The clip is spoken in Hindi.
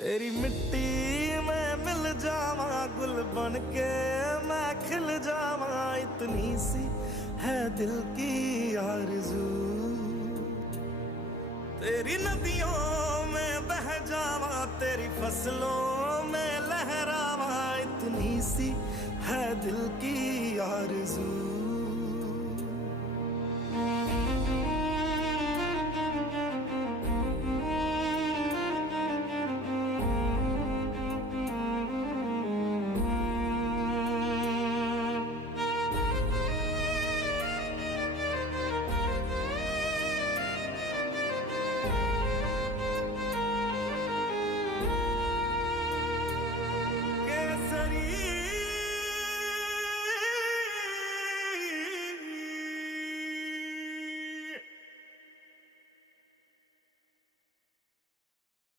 तेरी मिट्टी में मिल जावा, गुल बन के मैं खिल जावा, इतनी सी है दिल की आरज़ू। तेरी नदियों में बह जावा, तेरी फसलों में लहरावा, इतनी सी है दिल की आरज़ू।